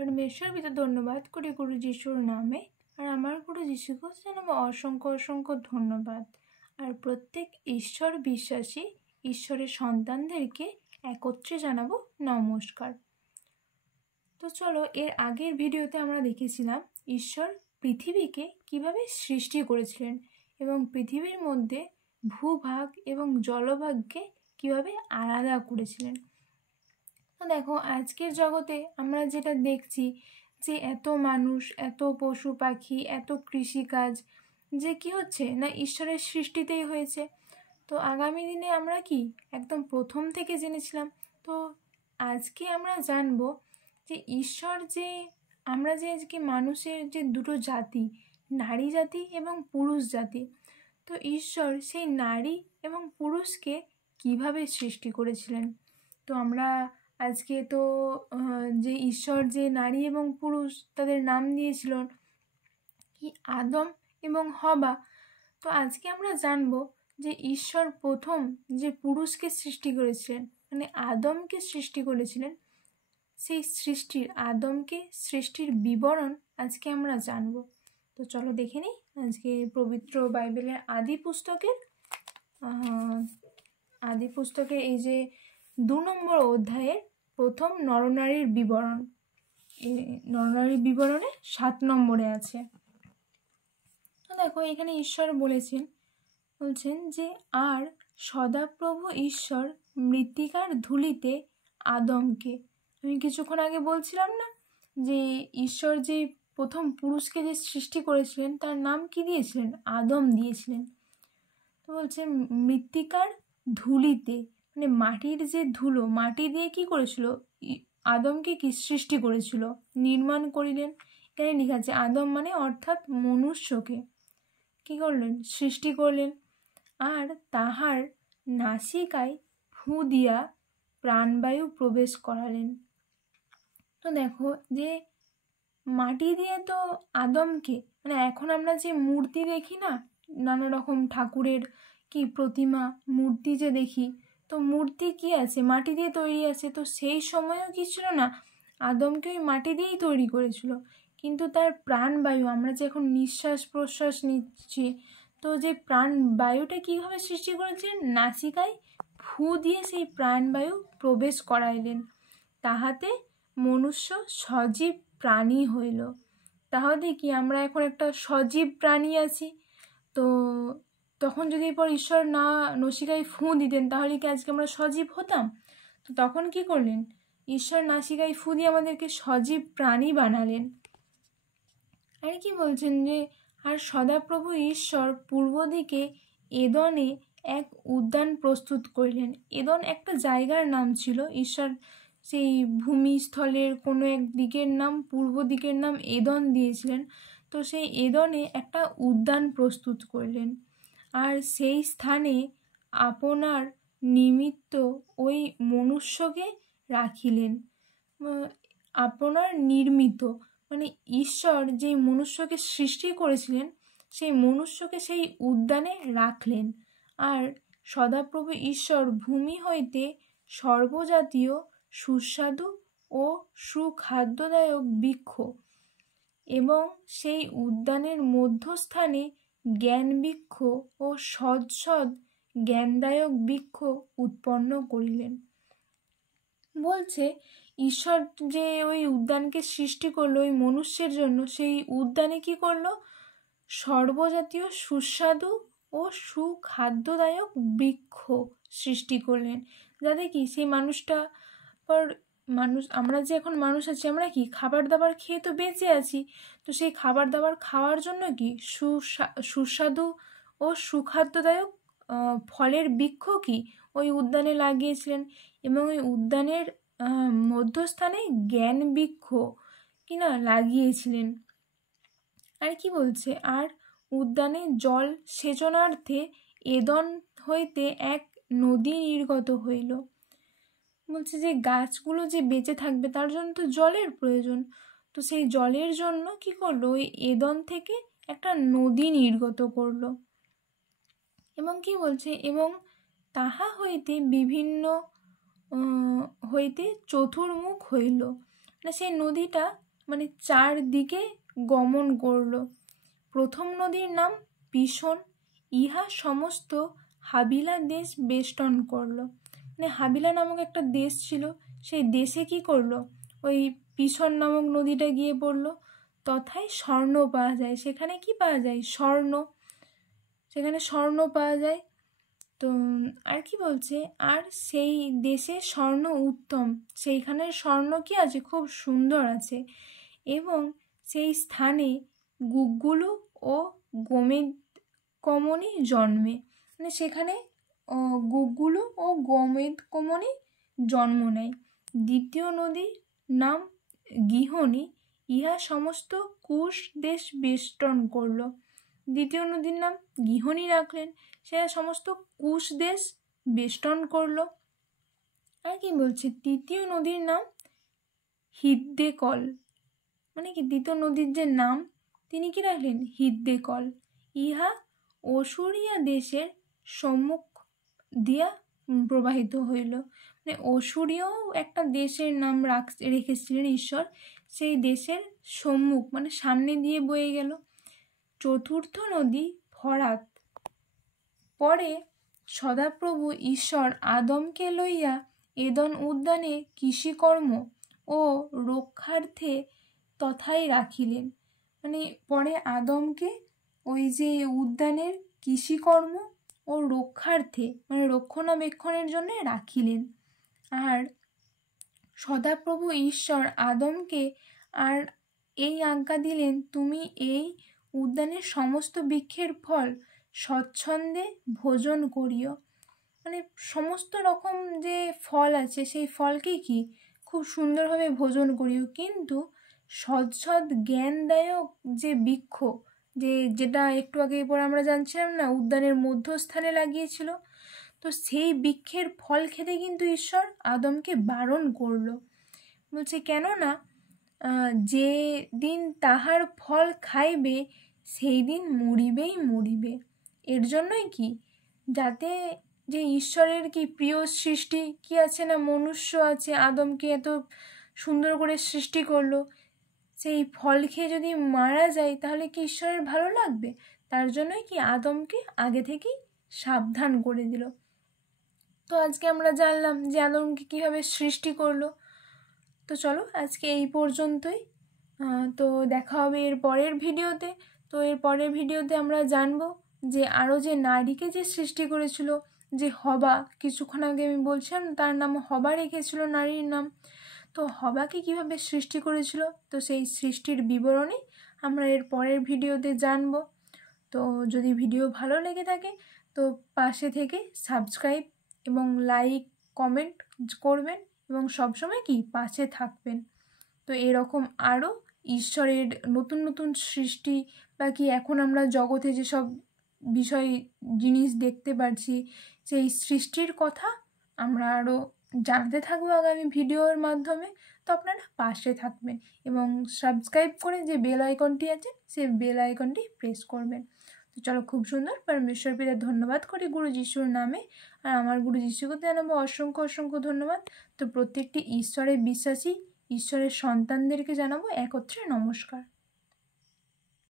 परमेश्वर भी तो धन्यवाद करी गुरु যিশুর নামে। আর আমার গুরু যিশুকে জানাবো অসংখ্য অসংখ্য ধন্যবাদ। আর প্রত্যেক ঈশ্বর বিশ্বাসী ঈশ্বরের সন্তানদেরকে একত্রে জানাবো নমস্কার। তো চলো, এর আগের ভিডিওতে আমরা দেখেছিলাম ঈশ্বর পৃথিবীকে কিভাবে সৃষ্টি করেছিলেন এবং পৃথিবীর মধ্যে ভূভাগ এবং জলভাগকে কিভাবে আলাদা করেছিলেন। তো দেখো, আজকের জগতে আমরা যেটা দেখছি যে এত মানুষ, এত পশু পাখি, এত কৃষিকাজ, যে কি হচ্ছে না ঈশ্বরের সৃষ্টিতেই হয়েছে। তো আগামী দিনে আমরা কি একদম প্রথম থেকে জেনেছিলাম। তো আজকে আমরা জানবো যে ঈশ্বর যে আমরা যে আজকে মানুষের যে দুটো জাতি, নারী জাতি এবং পুরুষ জাতি, তো ঈশ্বর সেই নারী এবং পুরুষকে কিভাবে সৃষ্টি করেছিলেন। তো আমরা আজকে তো যে ঈশ্বর যে নারী এবং পুরুষ তাদের নাম দিয়েছিলেন কি আদম এবং হবা। তো আজকে আমরা জানবো যে ঈশ্বর প্রথম যে পুরুষকে সৃষ্টি করেছিলেন, মানে আদমকে সৃষ্টি করেছিলেন, সেই আদমকে সৃষ্টির বিবরণ আজকে আমরা জানবো। তো চলো দেখে নিই আজকে পবিত্র বাইবেলের আদি পুস্তকের এই যে 2 নম্বর অধ্যায়ের প্রথম নরনারীর বিবরণ। এই নরনারীর বিবরণে 7 নম্বরে আছে। তো দেখো, এখানে ঈশ্বর বলছেন যে আর সদাপ্রভু ঈশ্বর মৃত্তিকার ধূলিতে আদমকে, আমি কিছুক্ষণ আগে বলছিলাম না যে ঈশ্বর যে প্রথম পুরুষকে যে সৃষ্টি করেছিলেন তার নাম কি দিয়েছিলেন, আদম দিয়েছিলেন। তো বলছে মৃত্তিকার ধূলিতে, মানে মাটির যে ধুলো, মাটি দিয়ে কি করেছিল, আদমকে কি সৃষ্টি করেছিল, নির্মাণ করিলেন। এখানে লেখা আছে আদম মানে অর্থাৎ মনুষ্যকে কি করলেন, সৃষ্টি করলেন। আর তাহার নাসিকায় ফু দিয়া প্রাণবায়ু প্রবেশ করালেন। তো দেখো যে মাটি দিয়ে তো আদমকে, মানে এখন আমরা যে মূর্তি দেখি না, নানা রকম ঠাকুরের কি প্রতিমা মূর্তি যে দেখি, তো মূর্তি কি আছে, মাটি দিয়ে তৈরি আছে। তো সেই সময়ও কি ছিল না, আদমকে ওই মাটি দিয়েই তৈরি করেছিল। কিন্তু তার প্রাণবায়ু, আমরা যে এখন নিঃশ্বাস প্রশ্বাস নিচ্ছি, তো যে প্রাণবায়ুটা কীভাবে সৃষ্টি করেছিলেন, নাসিকায় ফু দিয়ে সেই প্রাণবায়ু প্রবেশ করাইলেন। তাহাতে মনুষ্য সজীব প্রাণী হইল। তাহলে কি আমরা এখন একটা সজীব প্রাণী আছি। তো তখন যদি পর ঈশ্বর না নাসিকায় ফু দিতেন তাহলে কি আজকে আমরা সজীব হতাম। তো তখন কি করলেন, ঈশ্বর নাসিকায় ফু দিয়ে আমাদেরকে সজীব প্রাণী বানালেন। আর কি বলছেন যে আর সদাপ্রভু ঈশ্বর পূর্ব দিকে এদনে এক উদ্যান প্রস্তুত করিলেন। এদন একটা জায়গার নাম ছিল, ঈশ্বর সেই ভূমিস্থলের কোনো এক দিকের নাম, পূর্ব দিকের নাম এদন দিয়েছিলেন। তো সেই এদনে একটা উদ্যান প্রস্তুত করলেন। আর সেই স্থানে আপনার নিমিত্ত ওই মনুষ্যকে রাখিলেন। আপনার নির্মিত মানে ঈশ্বর যে মনুষ্যকে সৃষ্টি করেছিলেন সেই মনুষ্যকে সেই উদ্যানে রাখলেন। আর সদাপ্রভু ঈশ্বর ভূমি হইতে সর্বজাতীয় সুস্বাদু ও সুখাদ্যদায়ক বৃক্ষ এবং সেই উদ্যানের মধ্যস্থানে জ্ঞান বৃক্ষ ও সৎ জ্ঞানদায়ক বৃক্ষ উৎপন্ন করিলেন। বলছে ঈশ্বর যে ওই উদ্যানকে সৃষ্টি করলো ওই মনুষ্যের জন্য, সেই উদ্যানে কি করলো, সর্বজাতীয় সুস্বাদু ও সুখাদ্যদায়ক বৃক্ষ সৃষ্টি করলেন। যাতে কি সেই আমরা যে এখন মানুষ আছি, আমরা কি খাবার দাবার খেয়ে তো বেঁচে আছি। তো সেই খাবার দাবার খাওয়ার জন্য কি সুস্বাদু ও সুখাদ্যদায়ক ফলের বৃক্ষ কি ওই উদ্যানে লাগিয়েছিলেন। এবং ওই উদ্যানের মধ্যস্থানে জ্ঞান বৃক্ষ কিনা লাগিয়েছিলেন। আর কি বলছে, আর উদ্যানে জল সেচনার্থে এদন হইতে এক নদী নির্গত হইল। বলছে যে গাছগুলো যে বেঁচে থাকবে তার জন্য তো জলের প্রয়োজন। তো সেই জলের জন্য কি করলো, ওই এদন থেকে একটা নদী নির্গত করলো। এবং কি বলছে, এবং তাহা হইতে হইতে চতুর্মুখ হইল। মানে সেই নদীটা মানে চারদিকে গমন করল। প্রথম নদীর নাম পিষণ, ইহা সমস্ত হাবিলা দেশ বেষ্টন করলো। মানে হাবিলা নামক একটা দেশ ছিল, সেই দেশে কি করলো, ওই পিষণ নামক নদীটা গিয়ে পড়লো। তথায় স্বর্ণ পাওয়া যায়, সেখানে কি পাওয়া যায়, স্বর্ণ, সেখানে স্বর্ণ পাওয়া যায়। তো আর কি বলছে, আর সেই দেশে স্বর্ণ উত্তম, সেইখানের স্বর্ণ কি আছে, খুব সুন্দর আছে। এবং সেই স্থানে গুগ্গুলু ও গোমেদ কমনি জন্মে, মানে সেখানে গুগ্গুলু ও গোমেদ কমনি জন্ম নেয়। দ্বিতীয় নদীর নাম গিহনী, ইহা সমস্ত কুশ দেশ বেষ্টন করলো। দ্বিতীয় নদীর নাম গিহনী রাখলেন, সেটা সমস্ত কুশ দেশ বেষ্টন করলো। আর কি বলছে, তৃতীয় নদীর নাম হিদ্দেকল, মানে কি দ্বিতীয় নদীর যে নাম তিনি কি রাখলেন, হিদ্দেকল, ইহা অসুরিয়া দেশের সম্মুখ দিয়া প্রবাহিত হইল। মানে অসুরীয় একটা দেশের নাম রেখেছিলেন ঈশ্বর, সেই দেশের সম্মুখ মানে সামনে দিয়ে বয়ে গেল। চতুর্থ নদী ফরাত। পরে সদাপ্রভু ঈশ্বর আদমকে লইয়া এদন উদ্যানে কৃষিকর্ম ও রক্ষার্থে তথায় রাখিলেন। মানে পরে আদমকে ওই যে উদ্যানের কৃষিকর্ম ও রক্ষার্থে মানে রক্ষণাবেক্ষণের জন্য রাখিলেন। আর সদাপ্রভু ঈশ্বর আদমকে আর এই আজ্ঞা দিলেন, তুমি এই উদ্যানের সমস্ত বৃক্ষের ফল স্বচ্ছন্দে ভোজন করিও। মানে সমস্ত রকম যে ফল আছে সেই ফলকে কি খুব সুন্দরভাবে ভোজন করিও, কিন্তু সৎ জ্ঞানদায়ক যে বৃক্ষ, যেটা একটু আগে পরে আমরা জানছিলাম না উদ্যানের মধ্যস্থানে লাগিয়েছিল, তো সেই বৃক্ষের ফল খেতে কিন্তু ঈশ্বর আদমকে বারণ করলো। বলছে কেননা যে দিন তাহার ফল খাইবে সেই দিন মরিবেই মরিবে। এর জন্যই কি, যাতে যে ঈশ্বরের কি প্রিয় সৃষ্টি কি আছে না, মনুষ্য আছে, আদমকে এত সুন্দর করে সৃষ্টি করলো, সেই ফল খেয়ে যদি মারা যায় তাহলে কি ঈশ্বরের ভালো লাগবে? তার জন্যই কি আদমকে আগে থেকেই সাবধান করে দিল। তো আজকে আমরা জানলাম যে আদমকে কীভাবে সৃষ্টি করলো। তো চলো আজকে এই পর্যন্তই। তো দেখা হবে এর পরের ভিডিওতে। তো এর পরের ভিডিওতে আমরা জানবো যে আরও যে নারীকে যে সৃষ্টি করেছিল, যে হবা, কিছুক্ষণ আগে আমি বলছিলাম তার নাম হবা রেখেছিল নারীর নাম, তো হবাকে কিভাবে সৃষ্টি করেছিল, তো সেই সৃষ্টির বিবরণী আমরা এর পরের ভিডিওতে জানব। তো যদি ভিডিও ভালো লেগে থাকে তো পাশে থেকে সাবস্ক্রাইব এবং লাইক কমেন্ট করবেন এবং সবসময় কি পাশে থাকবেন। তো এরকম আরও ঈশ্বরের নতুন নতুন সৃষ্টি বা কি এখন আমরা জগতে যেসব বিষয় জিনিস দেখতে পাচ্ছি সেই সৃষ্টির কথা আমরা আরও জানতে থাকবো আগামী ভিডিওর মাধ্যমে। তো আপনারা পাশে থাকবেন এবং সাবস্ক্রাইব করে যে বেল আইকনটি আছে সেই বেল আইকনটি প্রেস করবেন। তো চলো, খুব সুন্দর পরমেশ্বর পিতা ধন্যবাদ করি গুরু যিশুর নামে, আর আমার গুরু যিশুকে জানাবো অসংখ্য অসংখ্য ধন্যবাদ। তো প্রত্যেকটি ঈশ্বরে বিশ্বাসী ঈশ্বরের সন্তানদেরকে জানাবো একত্রে নমস্কার।